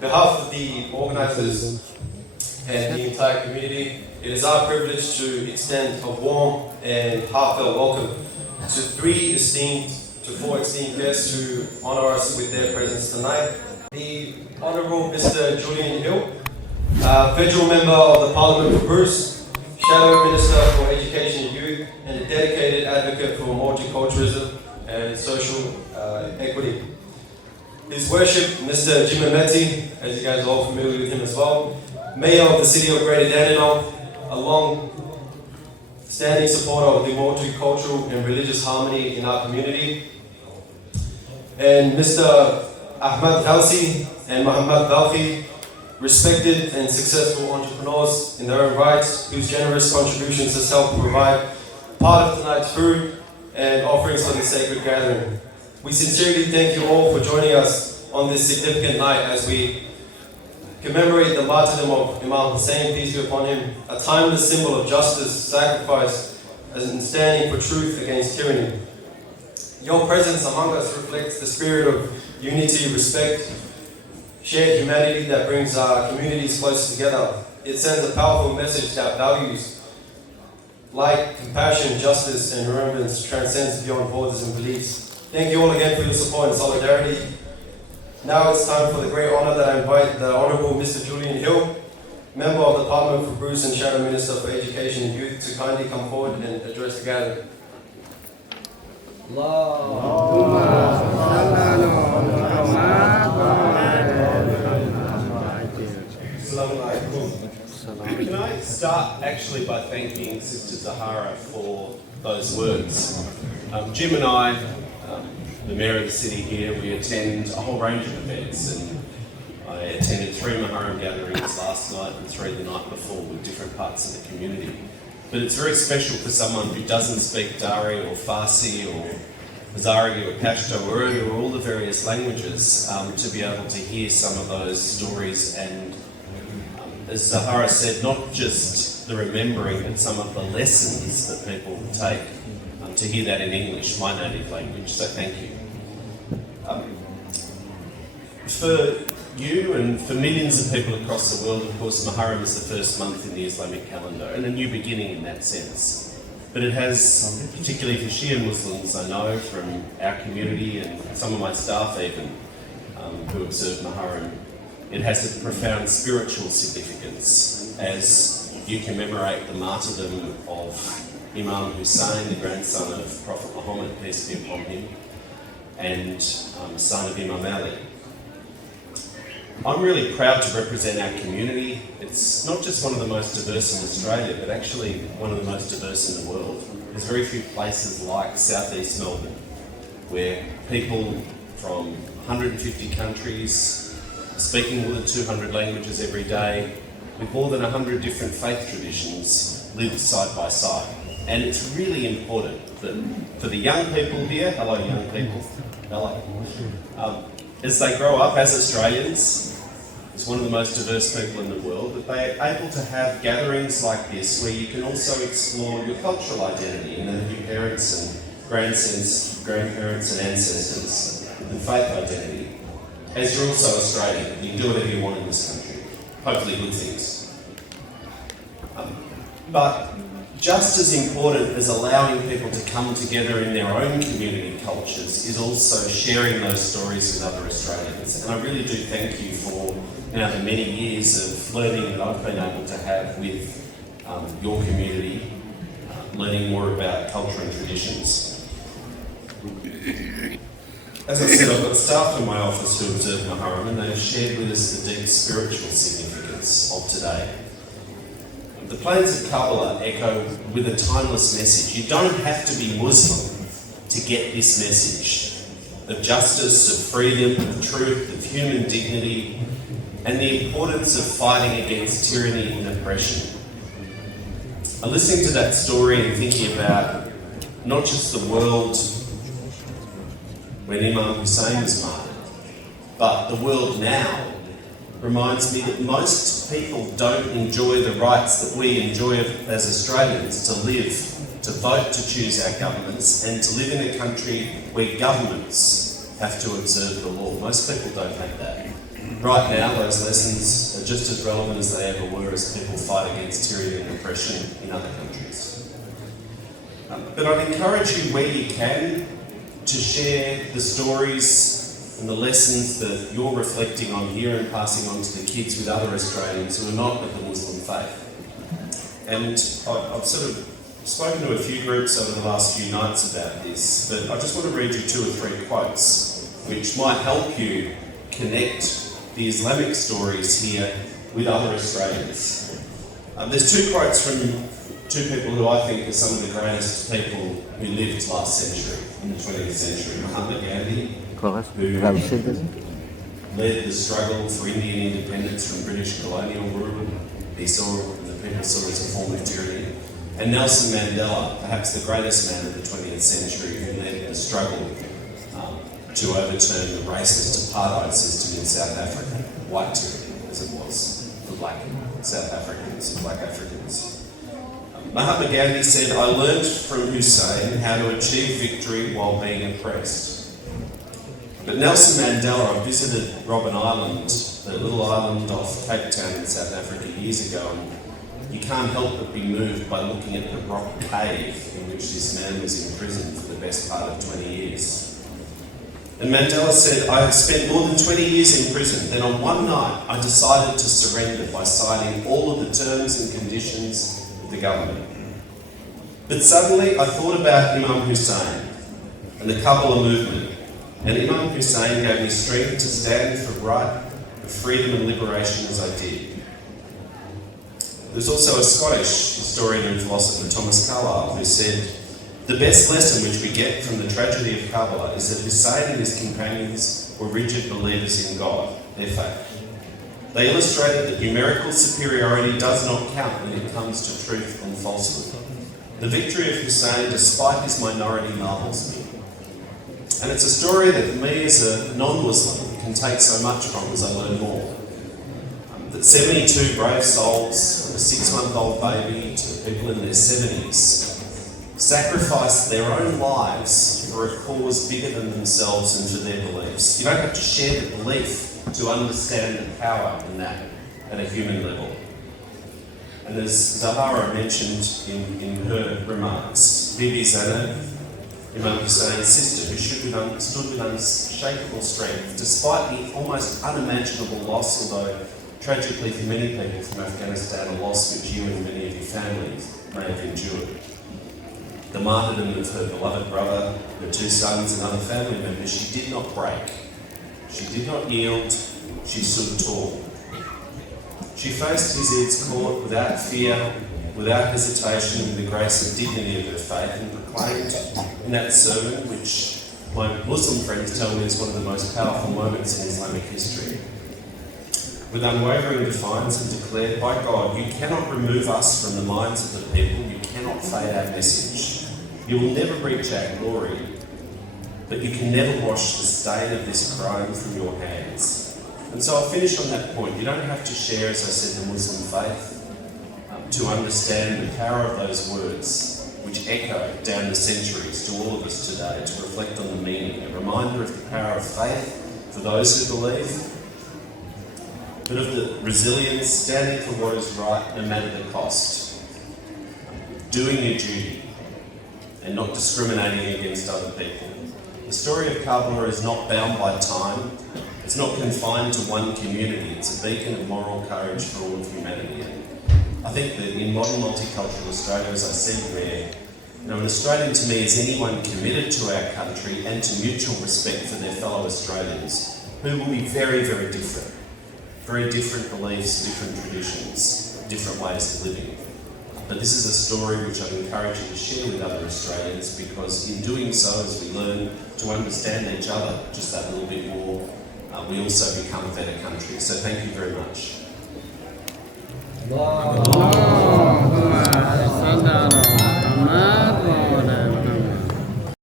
behalf of the organisers and the entire community, it is our privilege to extend a warm and heartfelt welcome to four esteemed guests who honour us with their presence tonight. The Honourable Mr. Julian Hill, Federal Member of the Parliament for Bruce, Shadow Minister for Education and Youth, and a dedicated advocate for multiculturalism and social equity. His Worship, Mr. Jim MP, as you guys are all familiar with him as well, Mayor of the City of Greater Dandenong, a long-standing supporter of the multicultural and religious harmony in our community, and Mr. Ahmad Ghalsi and Muhammad Balfi, respected and successful entrepreneurs in their own rights, whose generous contributions has helped provide part of tonight's food and offerings for this sacred gathering. We sincerely thank you all for joining us on this significant night as we commemorate the martyrdom of Imam Hussaini, peace be upon him, a timeless symbol of justice, sacrifice, and standing for truth against tyranny. Your presence among us reflects the spirit of unity, respect, shared humanity that brings our communities closer together. It sends a powerful message that values like compassion, justice, and remembrance transcends beyond borders and beliefs. Thank you all again for your support and solidarity. Now it's time for the great honour that I invite the Honourable Mr. Julian Hill, Member of the Parliament for Bruce and Shadow Minister for Education and Youth, to kindly come forward and address the gathering. Can I start actually by thanking Sister Zahara for those words? Jim and I, the Mayor of the city here, we attend a whole range of events, and I attended 3 Muharram gatherings last night and 3 the night before with different parts of the community. But it's very special for someone who doesn't speak Dari or Farsi or Hazaragi or Pashto or Urdu or all the various languages to be able to hear some of those stories and, as Zahara said, not just the remembering but some of the lessons that people take to hear that in English, my native language, so thank you. For you and for millions of people across the world, of course, Muharram is the first month in the Islamic calendar and a new beginning in that sense. But it has, particularly for Shia Muslims, I know from our community and some of my staff even, who observe Muharram, it has a profound spiritual significance as you commemorate the martyrdom of Imam Hussaini, the grandson of Prophet Muhammad, peace be upon him, and son of Imam Ali. I'm really proud to represent our community. It's not just one of the most diverse in Australia, but actually one of the most diverse in the world. There's very few places like Southeast Melbourne, where people from 150 countries, speaking more than 200 languages every day, with more than 100 different faith traditions, live side by side. And it's really important that for the young people here, hello young people, hello, as they grow up as Australians, as one of the most diverse people in the world, that they are able to have gatherings like this where you can also explore your cultural identity and that of your parents and grandparents and ancestors and faith identity. As you're also Australian, you can do whatever you want in this country, hopefully good things. But just as important as allowing people to come together in their own community cultures is also sharing those stories with other Australians. And I really do thank you for the many years of learning that I've been able to have with your community, learning more about culture and traditions. As I said, I've got staff in my office who observe Muharram, and they have shared with us the deep spiritual significance of today. The plains of Karbala echo with a timeless message. You don't have to be Muslim to get this message of justice, of freedom, of truth, of human dignity, and the importance of fighting against tyranny and oppression. I'm listening to that story and thinking about not just the world when Imam Hussain was martyred, but the world now reminds me that most people don't enjoy the rights that we enjoy as Australians to live, to vote, to choose our governments, and to live in a country where governments have to observe the law. Most people don't have that. right now those lessons are just as relevant as they ever were as people fight against tyranny and oppression in other countries. But I'd encourage you where you can to share the stories and the lessons that you're reflecting on here and passing on to the kids with other Australians who are not of the Muslim faith. And I've sort of spoken to a few groups over the last few nights about this, but I just want to read you 2 or 3 quotes which might help you connect the Islamic stories here with other Australians. There's 2 quotes from 2 people who I think are some of the greatest people who lived last century, in the 20th century. Mahatma Gandhi, who led the struggle for Indian independence from British colonial rule. He saw, and the people saw it as a form of tyranny. And Nelson Mandela, perhaps the greatest man of the 20th century, who led the struggle to overturn the racist apartheid system in South Africa, white tyranny as it was for black South Africans and black Africans. Mahatma Gandhi said, "I learned from Hussaini how to achieve victory while being oppressed." But Nelson Mandela visited Robben Island, the little island off Cape Town in South Africa years ago, and you can't help but be moved by looking at the rock cave in which this man was imprisoned for the best part of 20 years. And Mandela said, "I have spent more than 20 years in prison. Then on one night, I decided to surrender by signing all of the terms and conditions of the government. But suddenly I thought about Imam Hussain and the Kabbalah movement. And Imam Hussain gave me strength to stand for right, for freedom and liberation as I did." There's also a Scottish historian and philosopher, Thomas Carlyle, who said, "The best lesson which we get from the tragedy of Kabbalah is that Hussain and his companions were rigid believers in God, their faith. They illustrated that numerical superiority does not count when it comes to truth and falsehood. The victory of Hussain, despite his minority, marvels me. And it's a story that me as a non-Muslim can take so much from as I learn more. That 72 brave souls, from a 6-month-old baby to people in their 70s, sacrificed their own lives for a cause bigger than themselves and for their beliefs. You don't have to share the belief to understand the power in that at a human level." And as Zahara mentioned in her remarks, Bibi Zainab, Imam Hussein's sister, who stood with unshakable strength, despite the almost unimaginable loss, although tragically for many people from Afghanistan, a loss which you and many of your families may have endured. The martyrdom of her beloved brother, her 2 sons and other family members, she did not break. She did not yield, she stood tall. She faced Yazid's court without fear, without hesitation, with the grace and dignity of her faith, and proclaimed in that sermon, which my Muslim friends tell me is one of the most powerful moments in Islamic history, with unwavering defiance, and declared, "By God, you cannot remove us from the minds of the people, you cannot fade our message. You will never reach our glory, but you can never wash the stain of this crime from your hands." And so I'll finish on that point. You don't have to share, as I said, the Muslim faith to understand the power of those words, which echo down the centuries to all of us today, to reflect on the meaning, a reminder of the power of faith for those who believe, but of the resilience, standing for what is right no matter the cost, doing your duty, and not discriminating against other people. The story of Kabbalah is not bound by time. It's not confined to one community. It's a beacon of moral courage for all of humanity. And I think that in modern multicultural Australia, as I said, where an Australian to me is anyone committed to our country and to mutual respect for their fellow Australians, who will be very, very different. Very different beliefs, different traditions, different ways of living. But this is a story which I'd encourage you to share with other Australians, because in doing so, as we learn to understand each other just that little bit more, we also become a better country. So thank you very much.